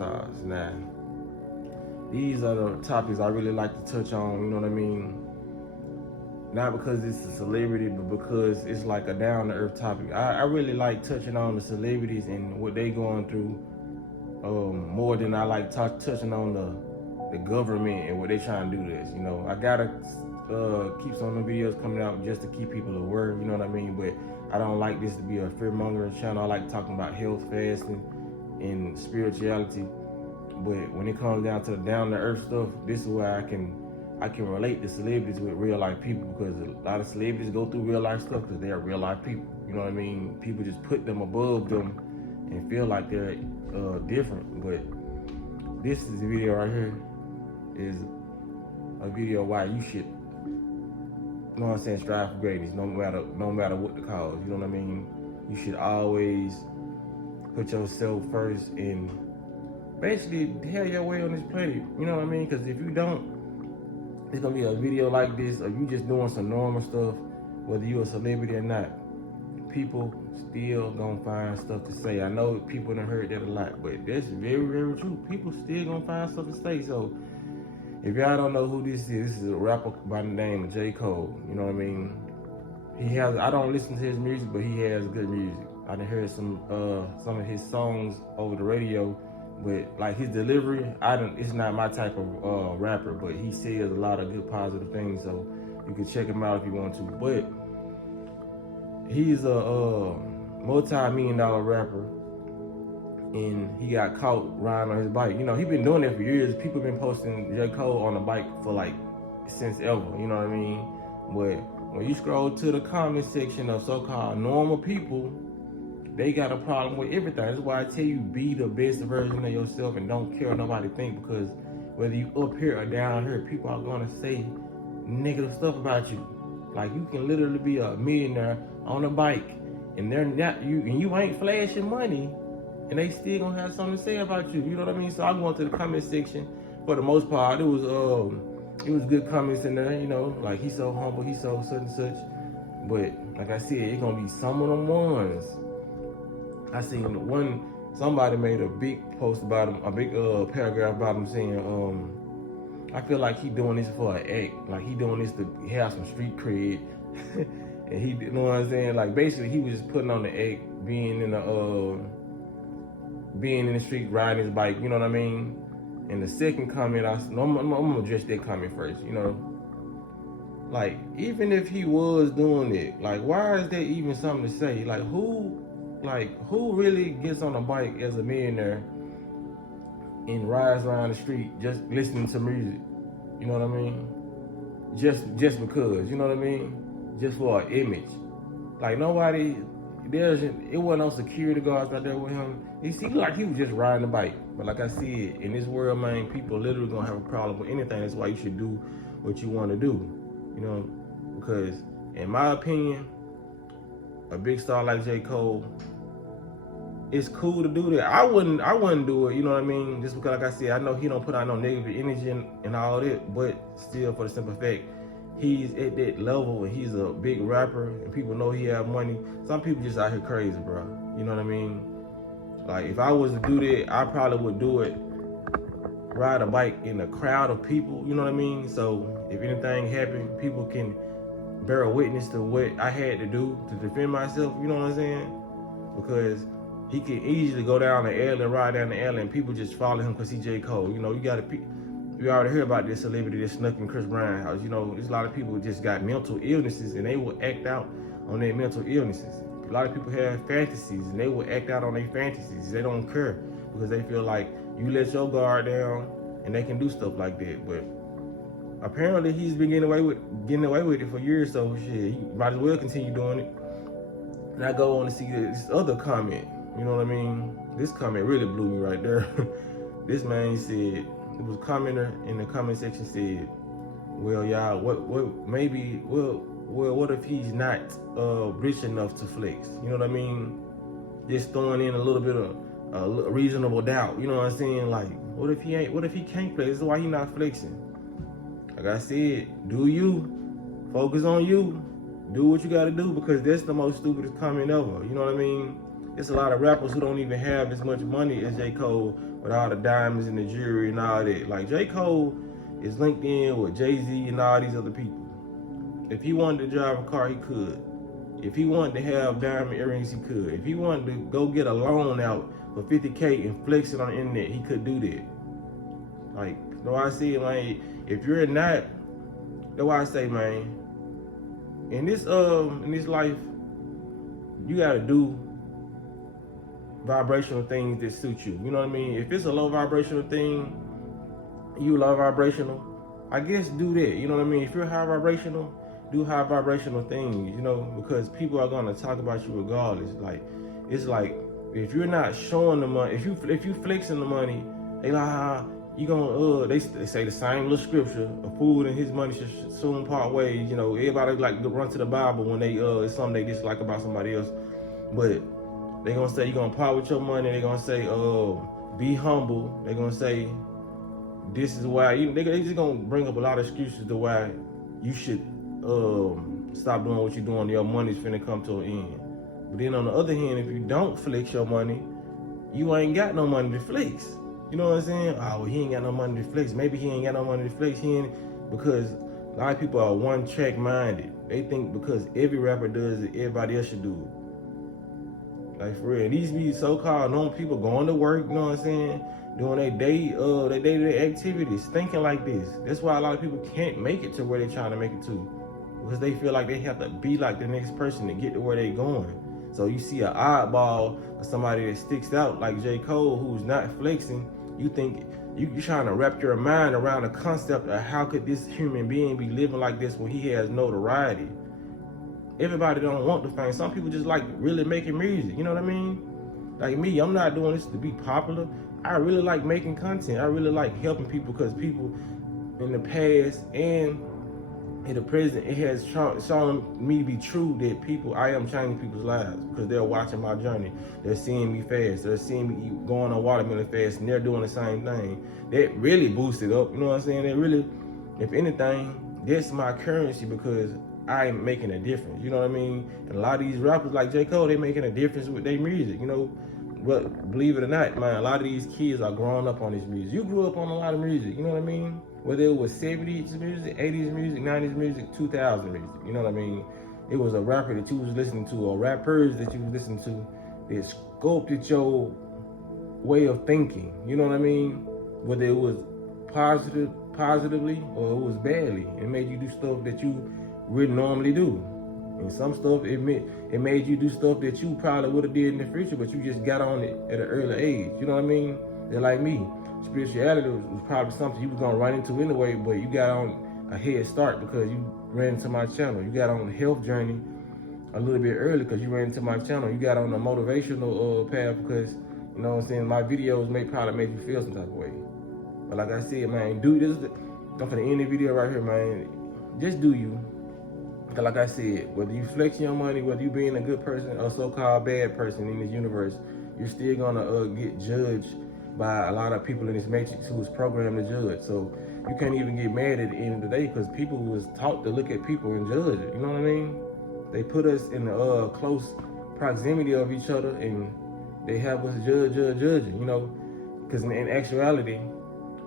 stars. Now, these are the topics I really like to touch on, you know what I mean? Not because it's a celebrity, but because it's like a down-to-earth topic. I really like touching on the celebrities and what they going through more than I like touching on the government and what they trying to do to us. You know, I gotta keep some of the videos coming out just to keep people aware, you know what I mean? But I don't like this to be a fear-mongering channel. I like talking about health, fasting, and spirituality. But when it comes down to the down-to-earth stuff, this is where I can relate to celebrities with real-life people, because a lot of celebrities go through real-life stuff because they're real-life people. You know what I mean? People just put them above them and feel like they're different. But this is a video right here is a video why you should, you know what I'm saying, strive for greatness, no matter what the cause. You know what I mean? You should always put yourself first and basically have your way on this planet. You know what I mean? Because if you don't, it's gonna be a video like this, or you just doing some normal stuff, whether you a celebrity or not, people still gonna find stuff to say. I know people done heard that a lot, but that's very, very true. People still gonna find stuff to say. So if y'all don't know who this is a rapper by the name of J. Cole. You know what I mean? I don't listen to his music, but he has good music. I done heard some of his songs over the radio, but like his delivery, it's not my type of rapper, but he says a lot of good positive things, so you can check him out if you want to. But he's a multi-million-dollar rapper, and he got caught riding on his bike. You know, he been doing it for years. People been posting J. Cole on the bike for like since ever, you know what I mean? But when you scroll to the comment section of so-called normal people, they got a problem with everything. That's why I tell you, be the best version of yourself and don't care what nobody think, because whether you up here or down here, people are gonna say negative stuff about you. Like, you can literally be a millionaire on a bike and they're not you, and you ain't flashing money, and they still gonna have something to say about you. You know what I mean? So I go into the comment section. For the most part, it was good comments in there. You know, like, he's so humble, he's so such and such. But like I said, it's gonna be some of them ones. I seen somebody made a big post about him, a big paragraph about him saying, I feel like he doing this for an act. Like, he doing this to have some street cred. And he, you know what I'm saying? Like, basically he was just putting on the act, being in the street, riding his bike, you know what I mean? And the second comment, I'm gonna address that comment first, you know? Like, even if he was doing it, like, why is there even something to say? Like, who really gets on a bike as a millionaire and rides around the street just listening to music? You know what I mean? Just because, you know what I mean? Just for an image. Like, nobody, it wasn't no security guards out there with him. It seemed like he was just riding a bike. But like I said, in this world, man, people literally gonna have a problem with anything. That's why you should do what you want to do, you know? Because in my opinion, a big star like J. Cole, it's cool to do that. I wouldn't do it, you know what I mean? Just because, like I said, I know he don't put out no negative energy and all that, but still, for the simple fact, he's at that level and he's a big rapper and people know he have money. Some people just out here crazy, bro. You know what I mean? Like, if I was to do that, I probably would do it, ride a bike in a crowd of people, you know what I mean? So if anything happened, people can bear witness to what I had to do to defend myself, you know what I'm saying? Because he can easily go down the alley and ride down the alley and people just follow him because he J. Cole. You know, you already heard about this celebrity that snuck in Chris Brown's house. You know, there's a lot of people who just got mental illnesses and they will act out on their mental illnesses. A lot of people have fantasies and they will act out on their fantasies. They don't care because they feel like you let your guard down and they can do stuff like that. But apparently he's been getting away with it for years, so shit, he might as well continue doing it. And I go on to see this other comment. You know what I mean? This comment really blew me right there. This man said, it was a commenter in the comment section said, well, y'all, what if he's not rich enough to flex? You know what I mean? Just throwing in a little bit of a reasonable doubt. You know what I'm saying? Like, what if he can't flex? This is why he not flexing. Like I said, do you, focus on you, do what you gotta do, because that's the most stupidest comment ever. You know what I mean? it's a lot of rappers who don't even have as much money as J. Cole with all the diamonds and the jewelry and all that. Like, J. Cole is linked in with Jay-Z and all these other people. If he wanted to drive a car, he could. If he wanted to have diamond earrings, he could. If he wanted to go get a loan out for $50K and flex it on the internet, he could do that. Like, though I say, like, if you're not, though I say, man, in this life, you gotta do vibrational things that suit you. You know what I mean? If it's a low vibrational thing, you low vibrational, I guess do that. You know what I mean? If you're high vibrational, do high vibrational things, you know, because people are gonna talk about you regardless. Like, it's like, if you're not showing the money, if you flexing the money, they like, you gonna they say the same little scripture, a fool and his money should soon part ways. You know, everybody like to run to the Bible when they it's something they dislike about somebody else, but they gonna say you gonna part with your money. They gonna say be humble. They gonna say this is why they just gonna bring up a lot of excuses to why you should stop doing what you're doing. Your money's finna come to an end. But then on the other hand, if you don't flex your money, you ain't got no money to flex. You know what I'm saying? Oh, well, he ain't got no money to flex. Maybe he ain't got no money to flex. Because a lot of people are one-track minded. They think because every rapper does it, everybody else should do it. Like, for real, these so-called known people going to work, you know what I'm saying, doing their day-to-day activities, thinking like this. That's why a lot of people can't make it to where they're trying to make it to, because they feel like they have to be like the next person to get to where they're going. So you see an oddball or somebody that sticks out like J. Cole, who's not flexing. You think you're trying to wrap your mind around the concept of how could this human being be living like this when he has notoriety. Everybody don't want the fame. Some people just like really making music. You know what I mean? Like me, I'm not doing this to be popular. I really like making content. I really like helping people, because people in the past and in the present, it has shown me to be true that I am changing people's lives, because they're watching my journey. They're seeing me fast. They're seeing me going on watermelon fast, and they're doing the same thing. That really boosted up. You know what I'm saying? That really, if anything, that's my currency, because I'm making a difference. You know what I mean? And a lot of these rappers like J. Cole, they're making a difference with their music. You know, but believe it or not, man, a lot of these kids are growing up on this music. You grew up on a lot of music. You know what I mean? Whether it was 70s music, 80s music, 90s music, 2000 music, you know what I mean? It was a rapper that you was listening to, or rappers that you was listening to, that sculpted your way of thinking, you know what I mean? Whether it was positively or it was badly. It made you do stuff that you wouldn't normally do. And some stuff, it made you do stuff that you probably would have did in the future, but you just got on it at an early age, you know what I mean? They're like me. Spirituality was probably something you was gonna run into anyway, but you got on a head start because you ran into my channel. You got on the health journey a little bit early because you ran into my channel. You got on the motivational path because, you know what I'm saying, my videos probably make you feel some type of way. But like I said, man, do this. I'm gonna end the video right here, man. Just do you. Because like I said, whether you flexing your money, whether you being a good person or so-called bad person in this universe, you're still gonna get judged by a lot of people in this matrix who was programmed to judge. So you can't even get mad at the end of the day, because people was taught to look at people and judge it. You know what I mean? They put us in the close proximity of each other, and they have us judging. You know, because in actuality,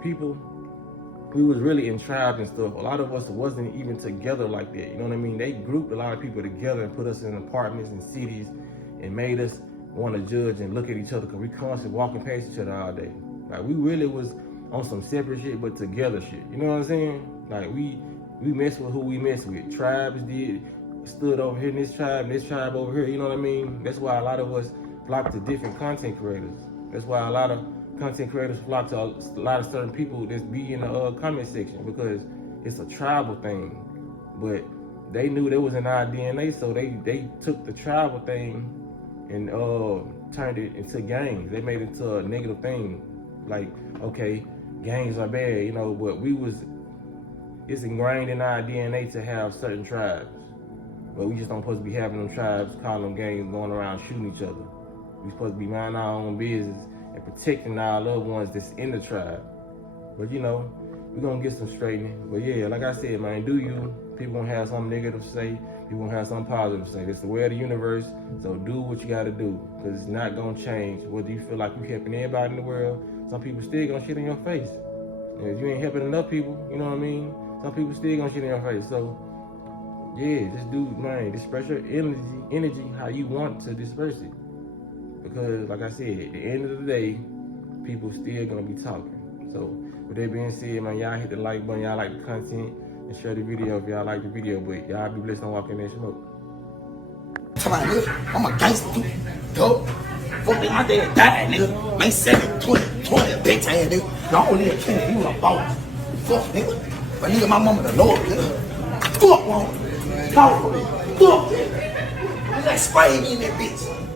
we was really in tribes and stuff. A lot of us wasn't even together like that. You know what I mean? They grouped a lot of people together and put us in apartments and cities and made us want to judge and look at each other, because we constantly walking past each other all day. Like, we really was on some separate shit but together shit. You know what I'm saying? Like, we mess with who we mess with. Tribes stood over here in this tribe over here. You know what I mean? That's why a lot of us flock to different content creators. That's why a lot of content creators flock to a lot of certain people that's be in the comment section, because it's a tribal thing. But they knew there was in our DNA, so they took the tribal thing and turned it into gangs. They made it into a negative thing. Like, okay, gangs are bad, you know, but it's ingrained in our DNA to have certain tribes. But we just don't supposed to be having them tribes, calling them gangs, going around shooting each other. We supposed to be minding our own business and protecting our loved ones that's in the tribe. But you know, we're gonna get some straightening. But yeah, like I said, man, do you. People gonna have something negative to say. People gonna have something positive to say. It's the way of the universe. So do what you gotta do, because it's not gonna change. Whether you feel like you helping everybody in the world, some people still gonna shit in your face. And if you ain't helping enough people, you know what I mean? Some people still gonna shit in your face. So yeah, just do, man, disperse your energy how you want to disperse it. Because like I said, at the end of the day, people still gonna be talking. So with that being said, man, y'all hit the like button, y'all like the content, and share the video if y'all like the video, but y'all be blessed on walking that smoke. Come on, nigga. I'm a gangster, dude. Dope. Fuck me, my dad died, nigga. Man, 7, 20, a bitch ass, nigga. No, I don't need a kid, you a boss. Fuck, nigga. But nigga, my mama the Lord, nigga. Fuck, woman. Fuck, nigga. Fuck, nigga. Nigga, spray me in that bitch.